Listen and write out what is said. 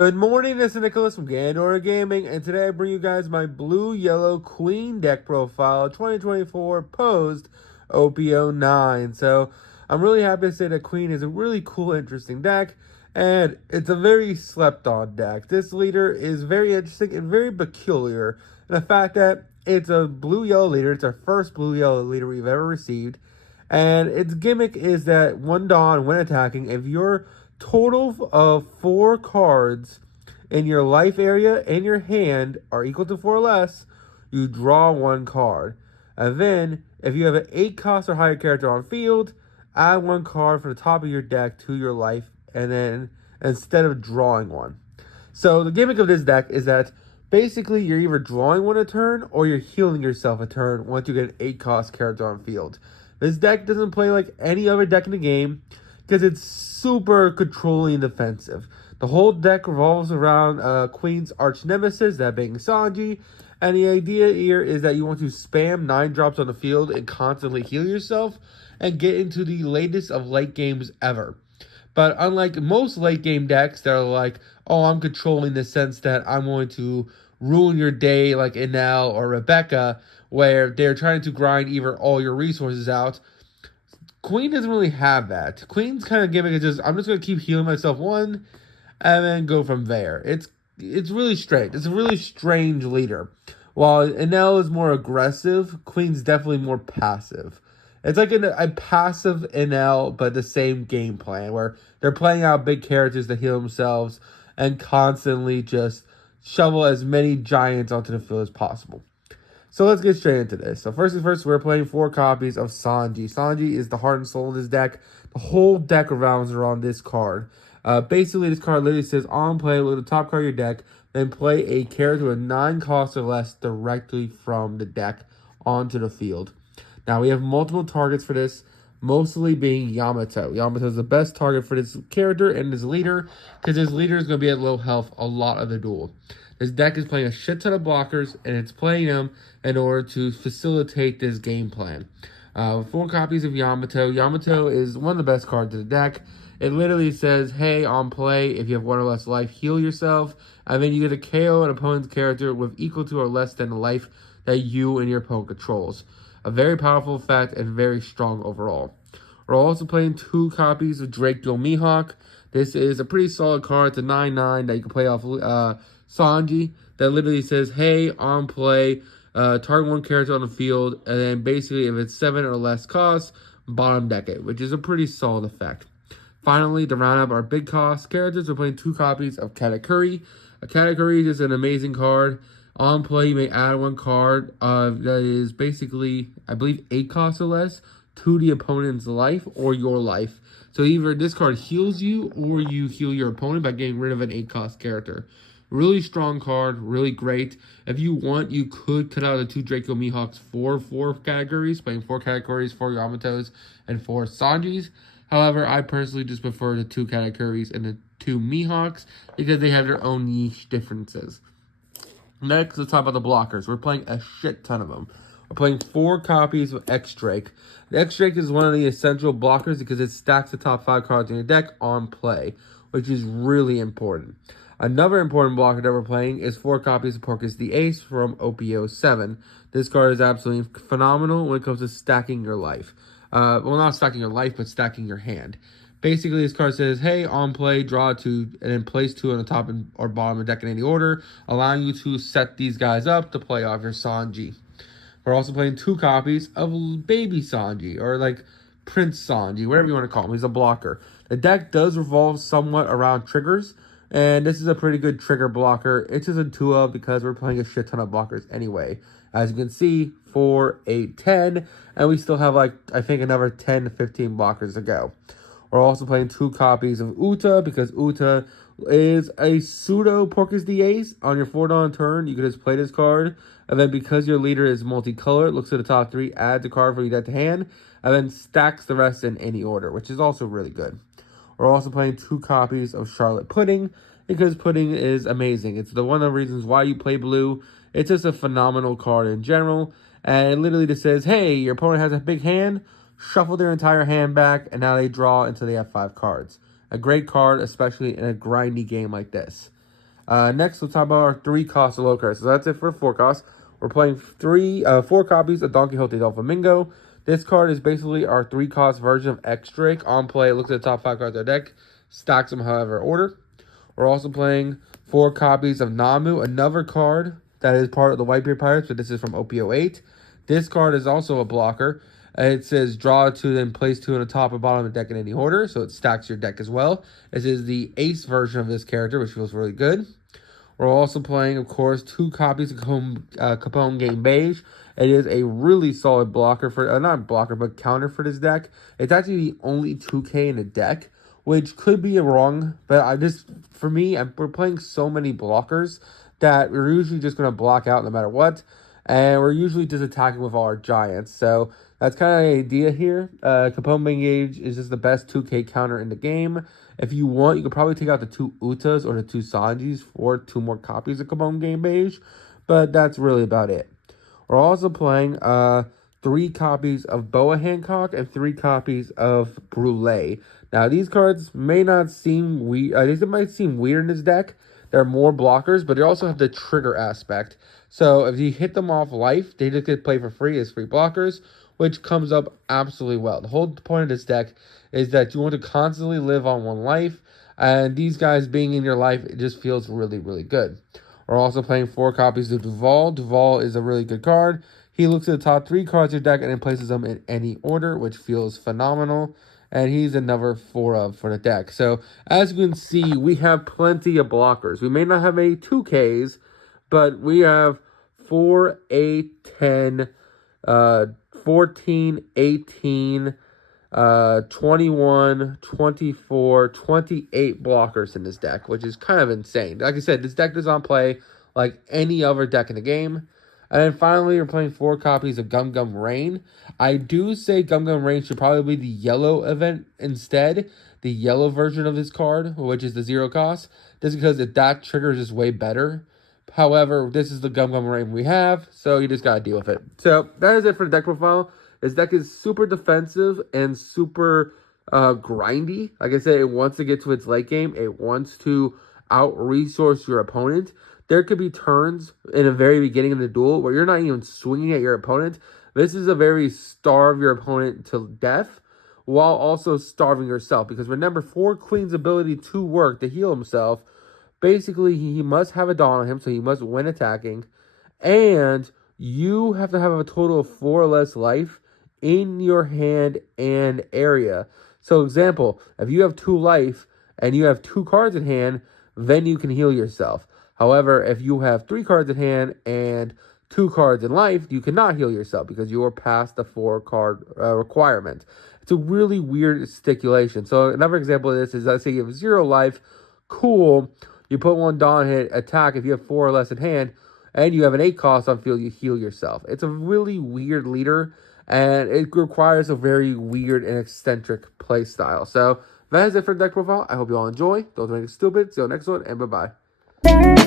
Good morning, this is Nicholas from Gandora Gaming, and today I bring you guys my blue-yellow Queen deck profile 2024 posed OP09. So I'm really happy to say that Queen is a really cool, interesting deck, and it's a very slept-on deck. This leader is very interesting and very peculiar in the fact that it's a blue-yellow leader. It's our first blue-yellow leader we've ever received, and its gimmick is that one Dawn, when attacking, if you're total of 4 cards in your life area and your hand are equal to 4 or less, you draw 1 card. And then, if you have an 8 cost or higher character on field, add 1 card from the top of your deck to your life, and then instead of drawing 1. So the gimmick of this deck is that basically you're either drawing 1 a turn or you're healing yourself a turn once you get an 8 cost character on field. This deck doesn't play like any other deck in the game because it's super controlling and defensive. The whole deck revolves around Queen's arch nemesis, that being Sanji, and the idea here is that you want to spam 9 drops on the field and constantly heal yourself and get into the latest of late games ever. But unlike most late game decks that are like, oh, I'm controlling the sense that I'm going to ruin your day like Enel or Rebecca, where they're trying to grind either all your resources out, Queen doesn't really have that. Queen's kind of gimmick is just, I'm just going to keep healing myself 1 and then go from there. It's really strange. It's a really strange leader. While Enel is more aggressive, Queen's definitely more passive. It's like a passive Enel, but the same game plan, where they're playing out big characters to heal themselves and constantly just shovel as many giants onto the field as possible. So let's get straight into this. So first things first, we're playing 4 copies of Sanji. Sanji is the heart and soul of this deck. The whole deck revolves around this card. Basically, this card literally says, on play, look at the top card of your deck, then play a character with 9 costs or less directly from the deck onto the field. Now, we have multiple targets for this, mostly being Yamato. Yamato is the best target for this character and his leader, because his leader is going to be at low health a lot of the duel. This deck is playing a shit ton of blockers, and it's playing them in order to facilitate this game plan. 4 copies of Yamato. Yamato is one of the best cards in the deck. It literally says, hey, on play, if you have 1 or less life, heal yourself. And then you get to KO an opponent's character with equal to or less than the life that you and your opponent controls. A very powerful effect and very strong overall. We're also playing 2 copies of Drake Dual Mihawk. This is a pretty solid card. It's a 9/9 that you can play off Sanji, that literally says, hey, on play, target 1 character on the field, and then basically if it's 7 or less cost, bottom deck it, which is a pretty solid effect. Finally, to round up our big cost characters, we're playing 2 copies of Katakuri. Katakuri is an amazing card. On play, you may add 1 card that is basically, I believe, 8 costs or less to the opponent's life or your life. So either this card heals you or you heal your opponent by getting rid of an 8 cost character. Really strong card, really great. If you want, you could cut out the 2 Draco Mihawks for 4 categories, playing 4 categories, 4 Yamatos, and 4 Sanjis. However, I personally just prefer the 2 categories and the 2 Mihawks because they have their own niche differences. Next, let's talk about the blockers. We're playing a shit ton of them. We're playing 4 copies of X-Drake. The X-Drake is one of the essential blockers because it stacks the top 5 cards in your deck on play, which is really important. Another important blocker that we're playing is 4 copies of Porcus the Ace from OP07. This card is absolutely phenomenal when it comes to stacking your life. Well, not stacking your life, but stacking your hand. Basically, this card says, hey, on play, draw 2, and then place 2 on the top or bottom of the deck in any order, allowing you to set these guys up to play off your Sanji. We're also playing 2 copies of Baby Sanji, or like Prince Sanji, whatever you want to call him. He's a blocker. The deck does revolve somewhat around triggers, and this is a pretty good trigger blocker. It's just a 2-of because we're playing a shit ton of blockers anyway. As you can see, 4, 8, 10, and we still have like, I think, another 10 to 15 blockers to go. We're also playing 2 copies of Uta because Uta is a pseudo Porcus the Ace. On your 4-dawn turn, you can just play this card, and then because your leader is multicolored, looks at the top 3, adds a card from your deck to hand, and then stacks the rest in any order, which is also really good. We're also playing 2 copies of Charlotte Pudding because Pudding is amazing. It's one of the reasons why you play blue. It's just a phenomenal card in general. And it literally just says, hey, your opponent has a big hand, shuffle their entire hand back, and now they draw until they have 5 cards. A great card, especially in a grindy game like this. Next, let's talk about our 3 cost of low cards. So that's it for 4 costs. We're playing 4 copies of Don Quixote del Flamingo. This card is basically our 3 cost version of X Drake. On play, looks at the top 5 cards of the deck, stacks them however order. We're also playing 4 copies of Namu, another card that is part of the Whitebeard Pirates, but this is from OP08. This card is also a blocker. It says draw 2, then place 2 on the top and bottom of the deck in any order, so it stacks your deck as well. This is the ace version of this character, which feels really good. We're also playing, of course, 2 copies of Capone Game Beige. It is a really solid blocker for, not blocker, but counter for this deck. It's actually the only 2K in the deck, which could be wrong, but for me, we're playing so many blockers that we're usually just going to block out no matter what, and we're usually just attacking with all our giants. So that's kind of the idea here. Capone Gauge is just the best 2K counter in the game. If you want, you could probably take out the 2 Utas or the 2 Sanjis for 2 more copies of Capone Game Beige, but that's really about it. We're also playing 3 copies of Boa Hancock and 3 copies of Brûlé. Now, these cards may not seem weird. They might seem weird in this deck. They're more blockers, but they also have the trigger aspect. So if you hit them off life, they just get played for free as free blockers, which comes up absolutely well. The whole point of this deck is that you want to constantly live on 1 life, and these guys being in your life, it just feels really, really good. We're also playing 4 copies of Duval. Duval is a really good card. He looks at the top 3 cards of your deck and then places them in any order, which feels phenomenal. And he's another 4 for the deck. So, as you can see, we have plenty of blockers. We may not have any 2Ks, but we have 4, 8, 10, 14, 18, 21, 24, 28 blockers in this deck, which is kind of insane. Like I said, this deck does not play like any other deck in the game. And then finally, we're playing 4 copies of Gum Gum Rain. I do say Gum Gum Rain should probably be the yellow event instead. The yellow version of this card, which is the 0 cost. Just because that triggers is way better. However, this is the Gum Gum Rain we have, so you just gotta deal with it. So, that is it for the deck profile. This deck is super defensive and super grindy. Like I said, it wants to get to its late game. It wants to out-resource your opponent. There could be turns in the very beginning of the duel where you're not even swinging at your opponent. This is a very starve your opponent to death while also starving yourself. Because remember, for Queen's ability to work, to heal himself, basically he must have a Dawn on him, so he must win attacking. And you have to have a total of 4 or less life in your hand and area. So example, if you have 2 life and you have 2 cards in hand, then you can heal yourself. However, if you have 3 cards in hand and 2 cards in life, you cannot heal yourself because you are past the 4 card requirement. It's a really weird stipulation. So another example of this is, let's say you have 0 life, cool, you put 1 Dawn hit, attack, if you have 4 or less in hand, and you have an 8 cost on field, you heal yourself. It's a really weird leader, and it requires a very weird and eccentric play style. So that is it for the deck profile. I hope you all enjoy. Don't do anything stupid. See you next one, and bye-bye.